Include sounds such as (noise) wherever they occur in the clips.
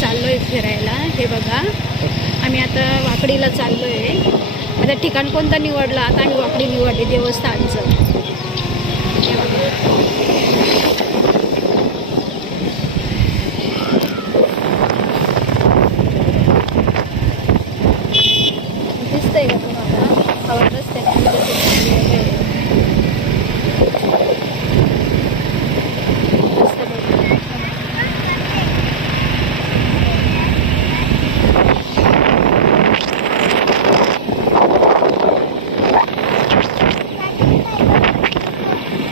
चाललो आहे फिरायला. हे बघा. आम्ही आता वाकडीला चाललो आहे आता ठिकाण कोणतं निवडलं? आता आम्ही वाकडी निवडली देवस्थानचं हे बघा. दिसतंय का तुम्हाला हवा रस्त्याने आम्ही कसं चाललेलो आहे. मस्त बघा.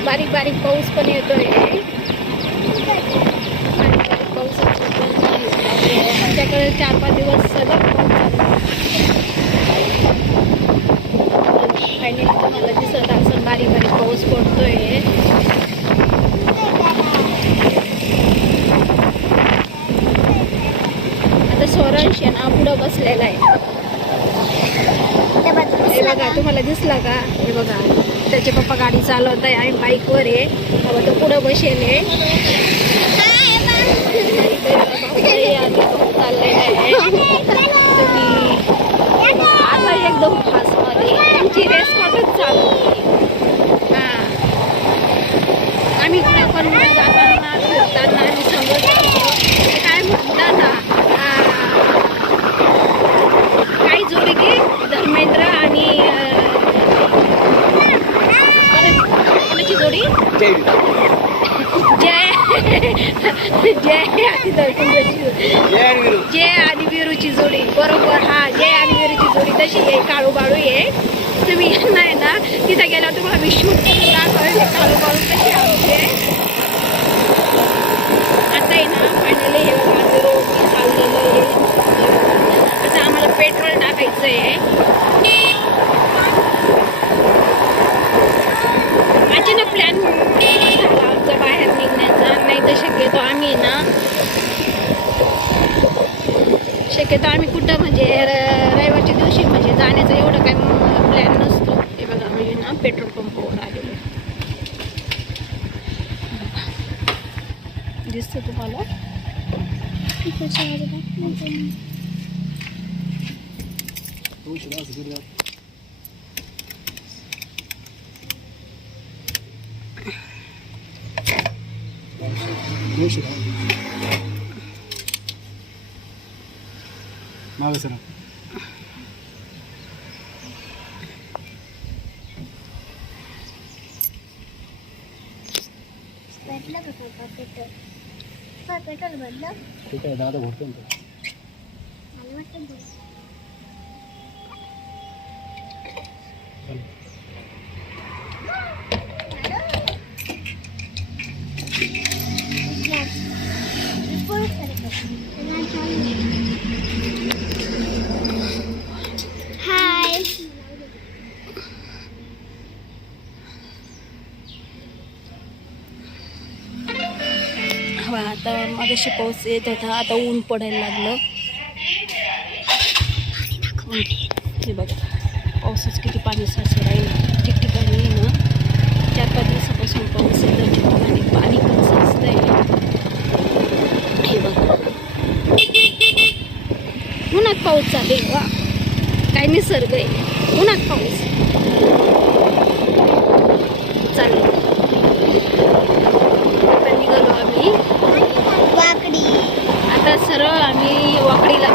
बारीक बारीक पाऊस पण येतोय. बारीक बारीक पाऊस आमच्याकडे चार पाच दिवस सलग पाऊस फायनली तुम्हाला दिसत असं बारीक बारीक पाऊस पडतोय. आता स्वरांश आहे ना पुढं बसलेला आहे. तुम्हाला दिसला का? हे बघा. त्याचे पप्पा गाडी चालवत आहे आणि बाईकवर आहे. बाबा तो पुढं बसेल (laughs) आहे. तुम्ही (laughs) आता एकदम आमची रेस मध्येच चालू आहे. हां आम्ही कुठे पण जाताना फिरताना आम्ही सांगत असतो ते काय म्हणतात ना हां. काय जोडी की धर्मेंद्र आणि अं, कोणा- कोणाची जोडी जय जय आणि धर्मेंद्रची जय आणि वीरूची जोडी. बरोबर हा जय आणि वीरूची जोडी. तशी आहे काळू बाळू आहे. तुम्ही नाही ना तिथं गेल्यावर तुम्हाला मी शूट करून दाखवेल. काळू बाळू कशी आमचे आता आहे ना फायनली हे बघा आम्ही रोड चाललेलो आहे आता आम्हाला पेट्रोल टाकायचं आहे अचानक प्लॅन झाला आमचा बाहेर निघण्याचा नाही तर शक्यतो आम्ही ना शक्यतो आम्ही कुठं म्हणजे र- रविवारच्या दिवशी म्हणजे जाण्याचं एवढं काही प्लॅन नसतो. हे बघा म्हणजे ना पेट्रोल पंपवर आलेलो आहे. दिसतं तुम्हाला? よいしょ任せな పెట్రోల్ బదులు ఇక్కడ దాదాపు కొడుతుంటారు అలవాటు हाय हवा आता मगाशी पाऊस येत होता आता ऊन पडायला लागलं. हे बघा पावसाच किती पाणी साचलं राहील ठिकठिकाणी आहे ना चार पाच दिवसापासून पाऊस येतो ठिकठिकाणी पाणी पण साचतंय हे बघा उन्हात पाऊस चालू आहे वा काय निसर्ग आहे. उन्हात पाऊस. चालेल. आता निघालो आम्ही. वाकडी. आता सरळ आम्ही वाकडीला